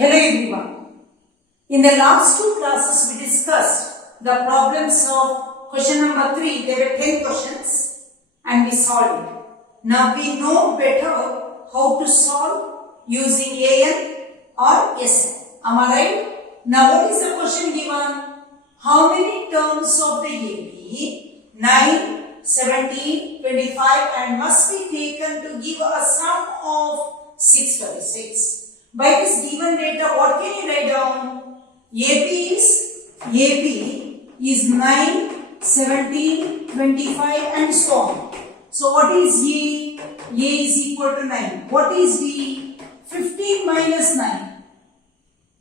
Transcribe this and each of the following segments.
Hello everyone. In the last two classes we discussed the problems of question number 3. There were 10 questions and we solved it. Now we know better how to solve using AN or SN. Am I right? Now what is the question given? How many terms of the AP? 9, 17, 25 and must be taken to give a sum of 636. By this given data, what can you write down? AP is 9, 17, 25 and so on. So what is A? A is equal to 9. What is D? 15 minus 9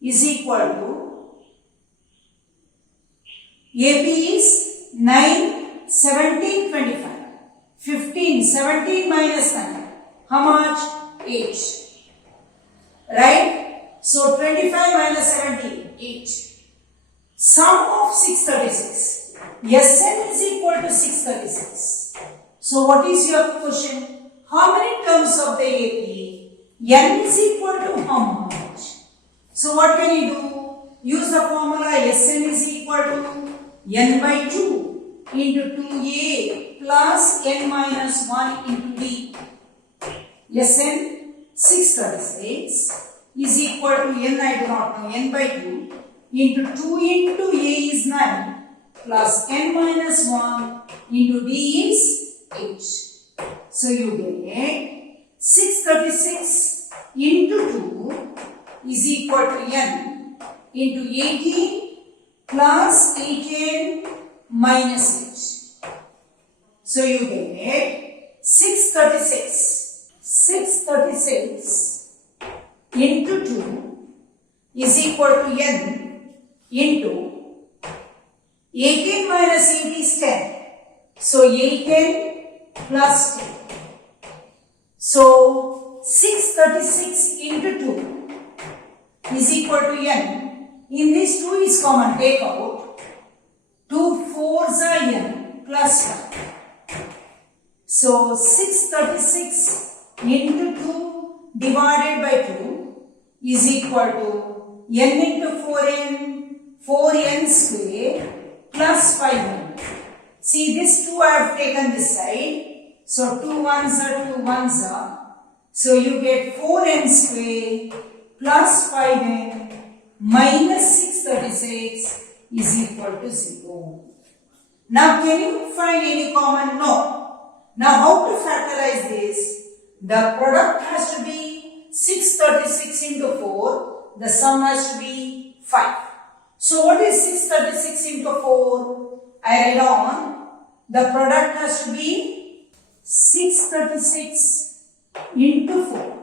is equal to AP is 9, 17, 25. 15, 17 minus 9. How much? 8. Right? So 25 minus 17, 8. Sum of 636. Sn is equal to 636. So what is your question? How many terms of the AP? N is equal to how much? So what can you do? Use the formula Sn is equal to n by 2 into 2a plus n minus 1 into d. Sn 636 is equal to n, I do not know, n by 2 into 2 into a is 9 plus n minus 1 into d is 8. So you get 636 into 2 is equal to n into 18 plus 18 minus 8. So you get 636 into 2 is equal to n into 18 minus 8 is 10. So 18 plus 10. So 636 into 2 is equal to n. In this 2 is common, take out. 2 4s are n plus 1. So 636 into 2 divided by 2 is equal to n into 4n square plus 5n. See this 2 I have taken this side. So 2 1s are 2 1s are. So you get 4n square plus 5n minus 636 is equal to 0. Now can you find any common? No. Now how to factorize this? The product has to be 636 into 4. The sum has to be 5. So what is 636 into 4? I write on. The product has to be 636 into 4.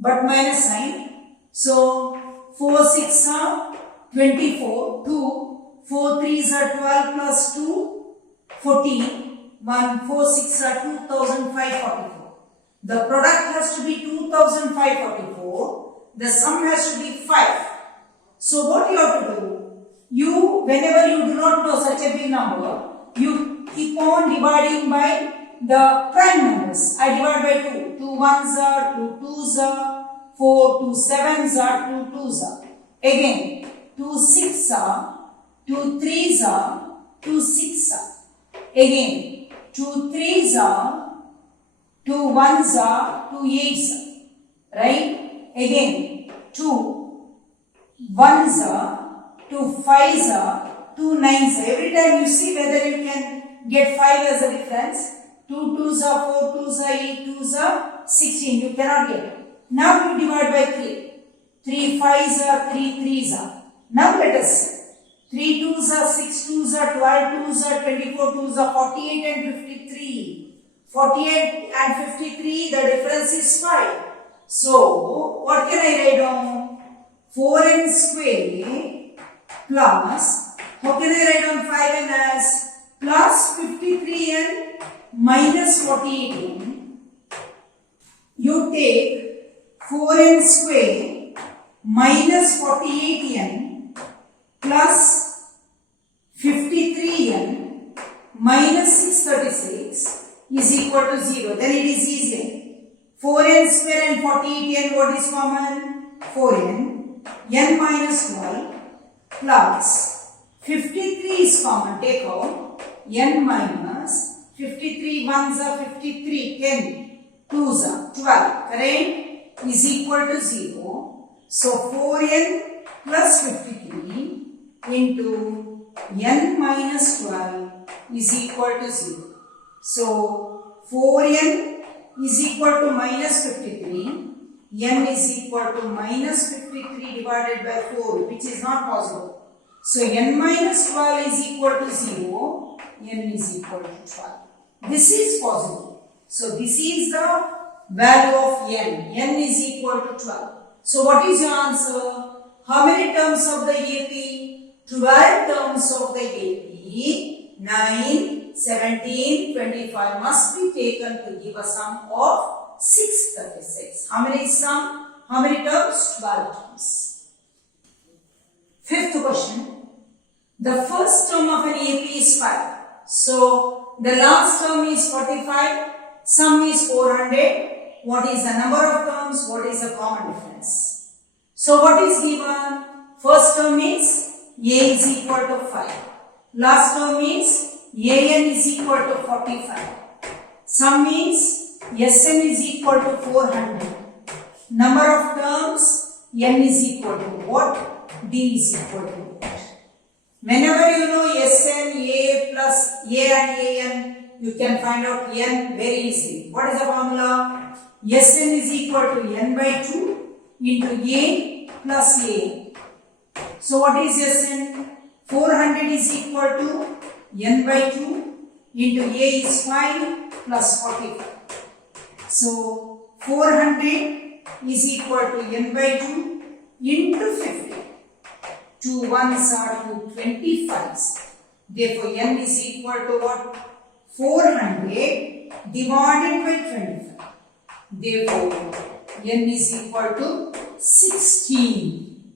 But minus sign. So 4 6 are 24. 2. 4 3s are 12 plus 2. 14. 1 4 6 are 2544. The product has to be 2544. The sum has to be 5. So what you have to do? Whenever you do not know such a big number, you keep on dividing by the prime numbers. I divide by 2. 2 1s are, 2 2s are, 4 2 7s are, 2 2s are. Again, 2 6s are, 2 3s are, 2 6s are. Again, 2 3s are, 2 1s are, 2 8s are. Right? Again, 2 1s are, 2 5s are, 2 9s are. Every time you see whether you can get 5 as a difference. 2 2s are, 4 2s are, 8 2s are, 16. You cannot get it. Now you divide by 3. 3 5s are, 3 3s are. Now let us see. 3 2s are, 6 2s are, 12 2s are, 24 2s are, 48 and 53. 48 and 53, the difference is 5. So, what can I write down? 4n square plus, how can I write down 5n as? Plus 53n minus 48n. You take 4n square minus 48n plus 53n minus 636 is equal to 0. Then it is easy. 4n square and 48n, what is common? 4n, n minus 12 plus 53 is common, take out, n minus 53 ones are 53, 10, 2s are 12, correct, is equal to 0. So 4n plus 53 into n minus 12 is equal to 0. So 4n is equal to minus 53, n is equal to minus 53 divided by 4, which is not possible. So n minus 12 is equal to 0, n is equal to 12. This is possible. So this is the value of n. N is equal to 12. So what is your answer? How many terms of the AP? 12 terms of the AP. 9, 17, 25 must be taken to give a sum of 636. How many sum? How many terms? 12 terms. Fifth question. The first term of an AP is 5. So the last term is 45. Sum is 400. What is the number of terms? What is the common difference? So what is given? First term means A is equal to 5. Last term means AN is equal to 45. Sum means SN is equal to 400. Number of terms, N is equal to what? D is equal to what? Whenever you know SN, A plus A and AN, you can find out N very easily. What is the formula? Sn is equal to n by 2 into A plus A. So what is Sn? 400 is equal to n by 2 into A is 5 plus 45. So 400 is equal to n by 2 into 50. 2 ones are 2 25s. Therefore n is equal to what? 400 divided by 25. Therefore, n is equal to 16.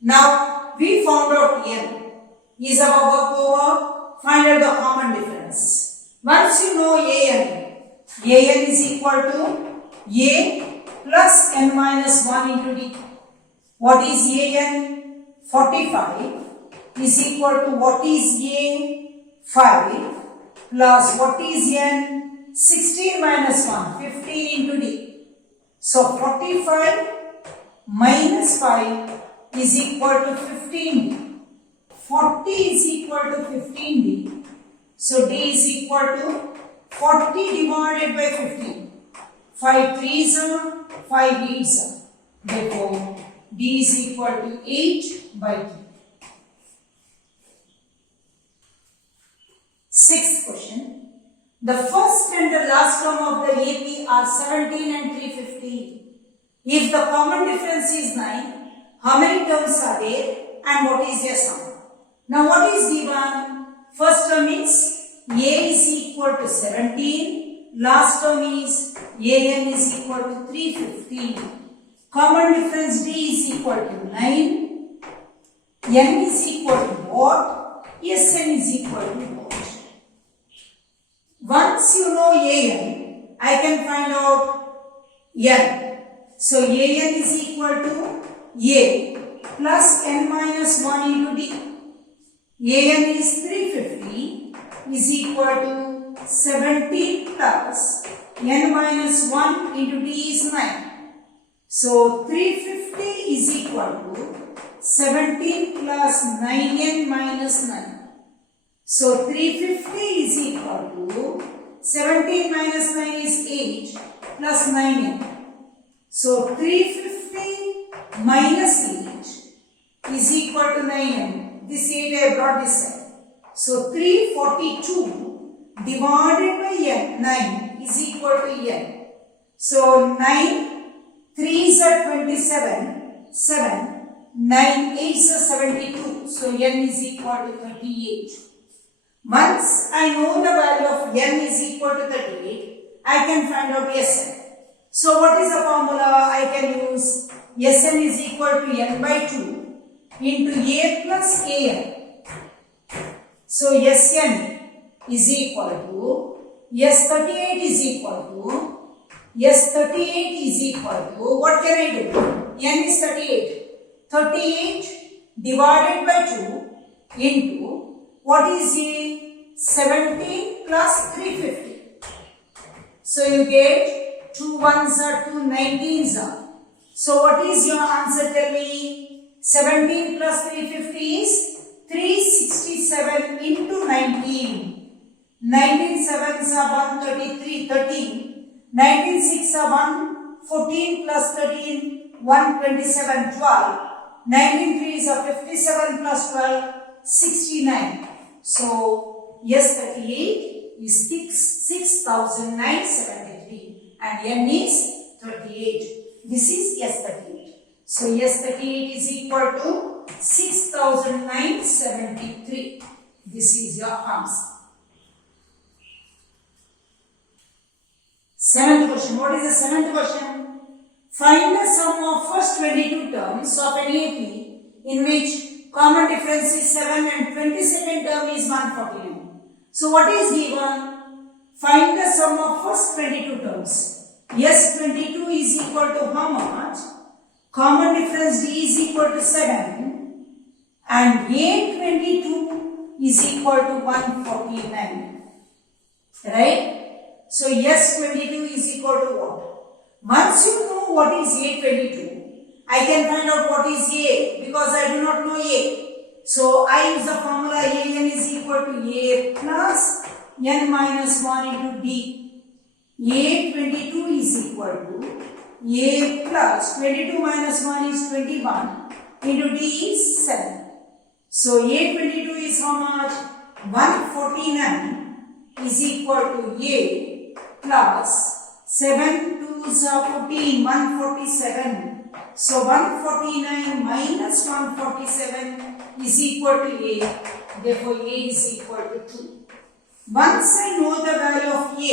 Now, we found out n is our walkover. Find out the common difference. Once you know an is equal to a plus n minus 1 into d. What is an? 45 is equal to what is a? 5 plus what is n? 16 minus 1, 15 into d. So 45 minus 5 is equal to 15d. 40 is equal to 15d. So d is equal to 40 divided by 15. 5 3s are, 5 8s are. Therefore, d is equal to 8 by 2. Sixth question. The first and the last term of the AP are 17 and 350. If the common difference is 9, how many terms are there and what is their sum? Now what is given? First term is A is equal to 17. Last term is AN is equal to 350. Common difference D is equal to 9. N is equal to what? Sn is equal to what? Once you know an, I can find out n. So an is equal to a plus n minus 1 into d. An is 350 is equal to 17 plus n minus 1 into d is 9. So 350 is equal to 17 plus 9n minus 9. So 350 is equal to 17 minus 9 is 8 plus 9n. So 350 minus 8 is equal to 9n. This 8 I brought this side. So 342 divided by n, 9 is equal to n. So 9 3s are 27, 7, 9 8s are 72. So n is equal to 38. Once I know the value of n is equal to 38, I can find out Sn. So what is the formula? I can use Sn is equal to n by 2 into a plus an. So Sn is equal to S38 is equal to what can I do? n is 38. 38 divided by 2 into what is a 17 plus 350. So you get 2 ones are 2 19s are. So what is your answer? Tell me. 17 plus 350 is 367 into 19. 19 sevens are 133, 13. 19 6 are 114 plus 13, 127, 12. 19 3s are 57 plus 12, 69. So yes, 38 is 6,973 and n is 38. This is yes 38. So yes 38 is equal to 6,973. This is your answer. Seventh question. What is the seventh question? Find the sum of first 22 terms of an AP in which common difference is 7 and 22nd term is 149. So what is given? Find the sum of first 22 terms. Yes, 22 is equal to how much? Common difference D is equal to 7 and A22 is equal to 149. Right? So yes, 22 is equal to what? Once you know what is A22, I can find out what is A because I do not know A. So I use the formula AN is equal to A plus N minus 1 into D. A22 is equal to A plus 22 minus 1 is 21 into D is 7. So A22 is how much? 149 is equal to A plus 7 2s are 14, 147. So 149 minus 147 is equal to A. Therefore A is equal to 2. Once I know the value of A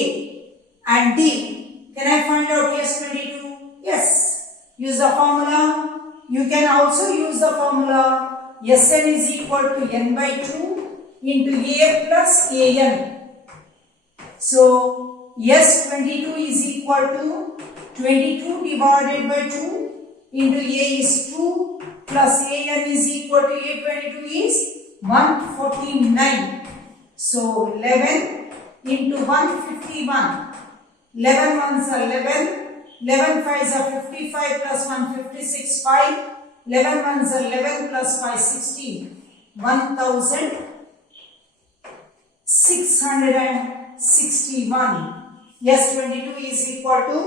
and D, can I find out yes 22? Yes. Use the formula. You can also use the formula Sn is equal to n by 2 into A plus An. So yes 22 is equal to 22 divided by 2 into A is 2 plus An is equal to A22 is 149. So 11 into 151. 11 ones are 11. 11 5s are 55 plus 156 5. 11 ones are 11 plus 5 16. 1661. Yes, 22 is equal to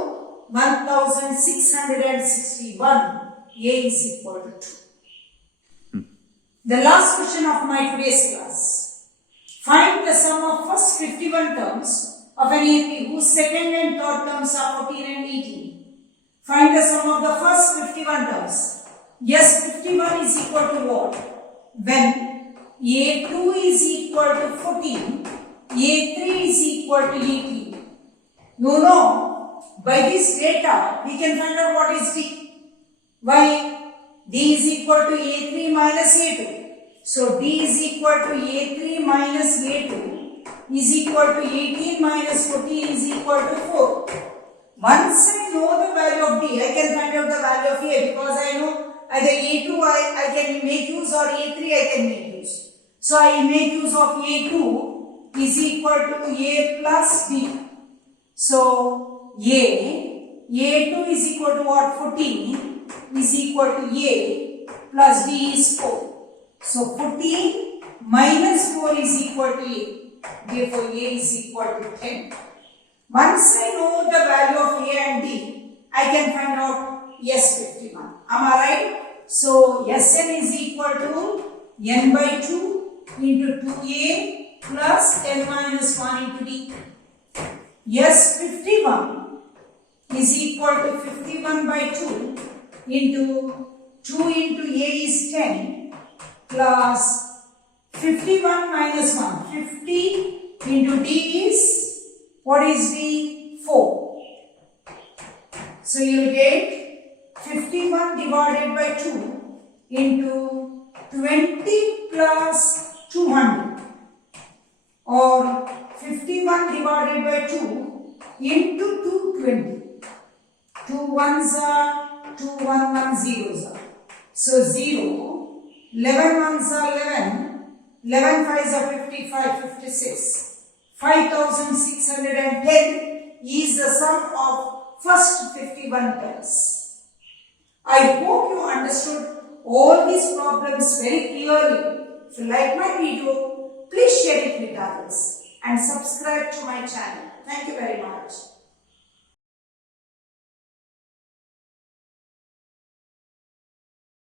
1661. A is equal to 2. The last question of my today's class. Find the sum of first 51 terms of an AP whose second and third terms are 14 and 18. Find the sum of the first 51 terms. Yes, 51 is equal to what? When A2 is equal to 14, A3 is equal to 18. You know, by this data, we can find out what is D. Why? D is equal to A3 minus A2. So, D is equal to A3 minus A2 is equal to 18 minus 14 is equal to 4. Once I know the value of D, I can find out the value of A because I know either A2 I can make use or A3 I can make use. So, I make use of A2 is equal to A plus D. So, A2 is equal to what? 14 is equal to A plus D is 4. So, 14 minus 4 is equal to A. Therefore, A is equal to 10. Once I know the value of A and D, I can find out yes 51. Am I right? So, Sn is equal to n by 2 into 2A plus n minus 1 into D. Yes 51 is equal to 51 by 2 into 2 into A is 10 plus 51 minus 1. 50 into D is, what is D? 4. So you will get 51 divided by 2 into 20 plus 200 or 51 divided by 2 into 220. 2 ones are 2 1 1 zeros are. So 0, 11 ones are 11, 11 fives are 55, 56. 5610 is the sum of first 51 tens. I hope you understood all these problems very clearly. If you like my video, please share it with others and subscribe to my channel. Thank you very much.